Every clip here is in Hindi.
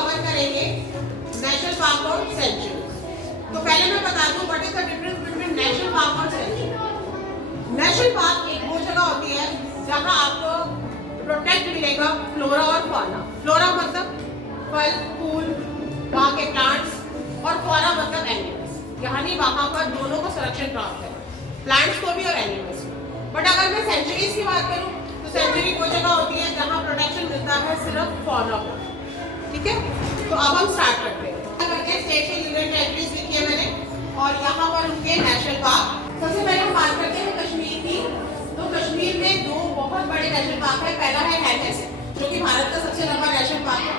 कवर करेंगे नेशनल पार्क और सेंचुरी। तो पहले मैं बता दूं what is the difference between national park और सेंचुरी। नेशनल पार्क एक वो जगह होती है जहां आपको प्रोटेक्ट मिलेगा फ्लोरा और फौना। फ्लोरा मतलब फल फूल, वहाँ के प्लांट्स, और फौना मतलब एनिमल्स, यानी वहाँ पर दोनों को संरक्षण प्राप्त है, प्लांट्स को भी और एनिमल्स को। बट अगर मैं सेंचुरीज की बात करूँ तो सेंचुरी वो जगह होती है जहाँ प्रोटेक्शन मिलता है सिर्फ फौना को। ठीक है, तो अब हम स्टार्ट करते हैं। स्टेट के यूनियन टेरिटरीज लिखी है मैंने, और यहाँ पर उनके नेशनल पार्क। सबसे पहले हम बात करते हैं कश्मीर की। तो कश्मीर में दो बहुत बड़े नेशनल पार्क है। पहला है हैनेस, जो कि भारत का सबसे लंबा नेशनल पार्क है,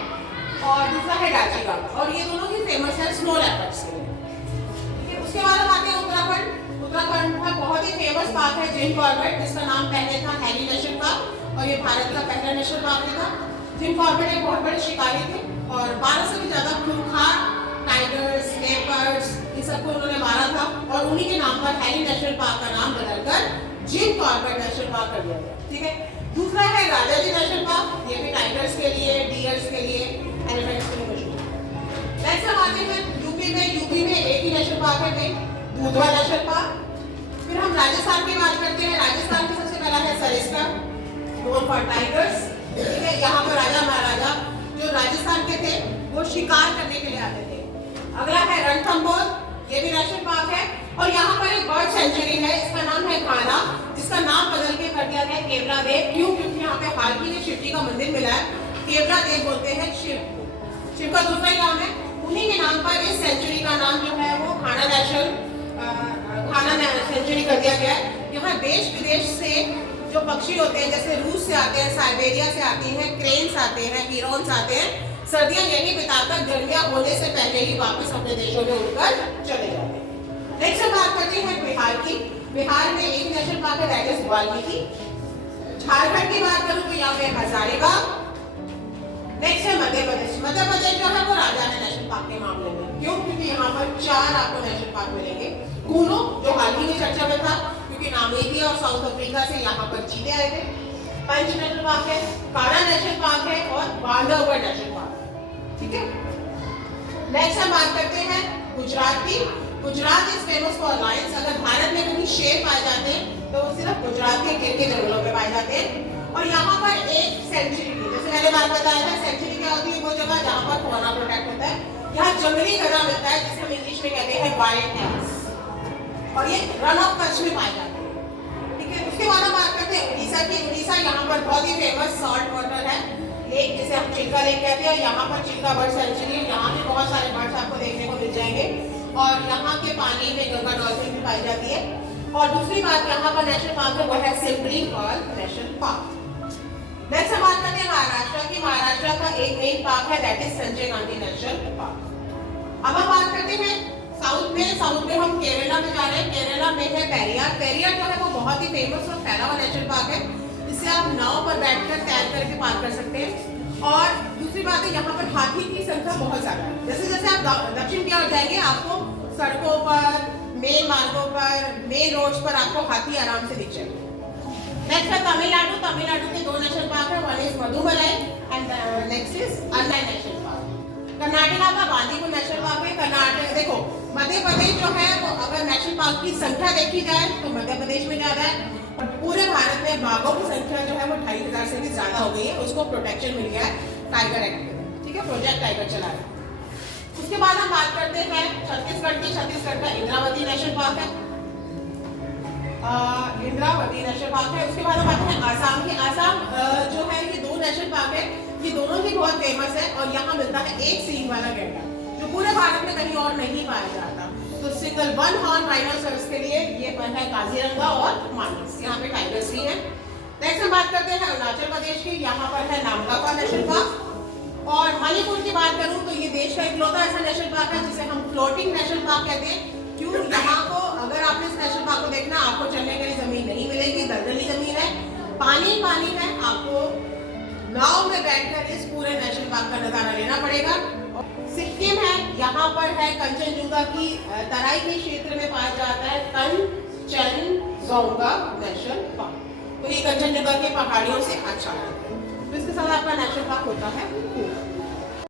और दूसरा है डाचीगंगा, और ये दोनों ही फेमस है स्नो लेपर्ड्स के लिए। ठीक है, उसके बाद हम आते हैं उत्तराखंड। उत्तराखंड का बहुत ही फेमस पार्क है जिम कॉर्बेट, जिसका नाम पहले था हैरी नेशनल पार्क, और ये भारत का पहला नेशनल पार्क था। जिम कॉर्बेट एक बहुत बड़े शिकारी थे, और 12 से भी ज्यादा खूंखार टाइगर्स, लेपर्ड्स, इन सबको उन्होंने मारा था, और उन्हीं के नाम पर हैरी नेशनल पार्क का नाम बदलकर जिम कॉर्बेट नेशनल पार्क कर दिया गया। ठीक है, दूसरा है राजाजी नेशनल पार्क, ये भी टाइगर्स के लिए, डियर्स के लिए, एलिफेंट्स के लिए मशहूर है। नेक्स्ट हम आते हैं यूपी में एक ही नेशनल पार्क है, दुधवा नेशनल पार्क। फिर हम राजस्थान की बात करते हैं। राजस्थान की सबसे पहला है सरिस्का, नोन फॉर टाइगर्स। ठीक है, यहाँ पर राजा महाराजा जो राजस्थान के थे वो शिकार करने के लिए आते थे। अगला है रणथंभौर, ये भी नेशनल पार्क है, और यहाँ पर एक बर्ड सेंचुरी है, इसका नाम है घाना, जिसका नाम बदल के कर दिया गया केवला देव। क्यों? क्योंकि यहाँ पे हाल ही में शिव जी का मंदिर मिला है, केवला देव बोलते हैं शिव को। शिव का दूसरा ही नाम है, उन्हीं के नाम पर इस सेंचुरी का नाम जो है वो घाना सेंचुरी कर दिया गया है। यहाँ देश विदेश से जो पक्षी होते हैं, जैसे रूस से आते हैं, साइबेरिया से आती हैं, क्रेन्स आते हैं, हीरोन्स आते हैं, सर्दियां यही बिताकर गर्मियां होने से पहले ही वापस अपने देशों में उड़कर चले जाते हैं। नेक्स्ट हम बात करते हैं बिहार की। बिहार में एक नेशनल पार्क है, दैट इज वाल्मीकि। झारखंड की बात करूं तो यहाँ पे हजारीबाग। नेक्स्ट है मध्य प्रदेश। मध्य प्रदेश जो है वो राजा है नेशनल पार्क के मामले में। क्यों? क्योंकि यहाँ पर 4 आपको नेशनल पार्क मिलेंगे। कूनो जो हाल ही में चर्चा में था, क्योंकि नामीबिया और साउथ अफ्रीका से यहाँ पर चीते आए थे। पंच नेशनल पार्क है, कान्हा नेशनल पार्क है, और बांधवगढ़ नेशनल पार्क। ठीक है, नेक्स्ट हम बात करते हैं गुजरात की। Gujarat is famous for Lions. अगर भारत में कहीं शेर पाए जाते हैं तो वो सिर्फ गुजरात के गिर के जंगलों में पाए जाते हैं। और यहाँ पर एक सेंचुरी थी, जैसे मैंने बात बताया था, सेंचुरी क्या होती है? वो जगह जहाँ पर फौना प्रोटेक्ट होता है। यहाँ जंगली गधा मिलता है, जिसे हम इंग्लिश में कहते हैं वाइल्ड एनिमल्स, और ये रन ऑफ कच्छ में पाए जाते हैं। ठीक है, उसके बाद हम बात करते हैं उड़ीसा की। उड़ीसा यहाँ पर बहुत ही फेमस सॉल्ट वाटर है, लेक जिसे हम चिल्का लेक कहते हैं। यहाँ पर चिल्का बर्ड सेंचुरी है, यहाँ पे बहुत सारे बर्ड्स आपको देखने को मिल जाएंगे, और यहाँ के पानी में गंगा डॉल्फिन भी पाई जाती है। और दूसरी बात यहाँ पर नेशनल पार्क है, वो है Simli fall national park. Next हम बात करते हैं महाराष्ट्र की। महाराष्ट्र का एक मेन पार्क है, that is Sanjay Gandhi national park. अब हम बात करते हैं साउथ में हम केरला में जा रहे हैं। केरला में है पेरियार। पेरियार जो है वो बहुत ही फेमस और फैला हुआ नेशनल पार्क है, जिसे आप नाव पर बैठकर तैर करके पार कर सकते हैं। और दूसरी बात है, यहाँ पर हाथी की संख्या बहुत ज्यादा है। जैसे जैसे आप दक्षिण की ओर जाएंगे, आपको सड़कों पर, मेन मार्गों पर, मेन रोड्स पर आपको हाथी आराम से दिख जाएंगे। नेक्स्ट है तमिलनाडु। तमिलनाडु के 2 नेशनल पार्क है, one is Mudumalai and next is Annai national park. Karnataka का बांदीपुर नेशनल पार्क है। कर्नाटक देखो, मध्य प्रदेश जो है वो अगर नेशनल पार्क की संख्या देखी जाए तो मध्य प्रदेश में ज्यादा है, और पूरे भारत में बाघों की संख्या जो है वो 2500 से भी ज्यादा हो गई है। उसको प्रोटेक्शन मिल गया है टाइगर एक्ट में। ठीक है, प्रोजेक्ट टाइगर चला है। उसके बाद हम बात करते हैं छत्तीसगढ़ की। छत्तीसगढ़ का इंद्रावती नेशनल पार्क है, इंद्रावती नेशनल पार्क है। उसके बाद हम आते हैं आसाम की। आसाम जो है ये 2 नेशनल पार्क है, ये दोनों ही बहुत फेमस है, और यहाँ मिलता है एक सींग वाला गैंडा, जो पूरे भारत में कहीं और नहीं पाया जाता। तो सिंगल 1 हॉर्न राइनोसरस के लिए ये है काजीरंगा और मानस, यहाँ पे टाइगर्स भी हैं। नेक्स्ट हम बात करते हैं अरुणाचल प्रदेश की। यहाँ पर है नामदफा नेशनल पार्क। और मणिपुर की बात करूँ तो ये देश का इकलौता ऐसा नेशनल पार्क है जिसे हम फ्लोटिंग नेशनल पार्क कहते हैं। क्यों? यहाँ को अगर आपने इस नेशनल पार्क को देखना, आपको चलने के लिए जमीन नहीं मिलेगी, दलदली जमीन है, पानी पानी है। आपको नाव में बैठकर इस पूरे नेशनल पार्क का नजारा लेना पड़ेगा। सिक्किम है, यहाँ पर है कंचनजुंगा की तराई के क्षेत्र में पाया जाता है कंचनजुंगा नेशनल पार्क। तो ये कंचनजुंगा के पहाड़ियों से अच्छा है। तो इसके साथ आपका नेशनल पार्क होता है।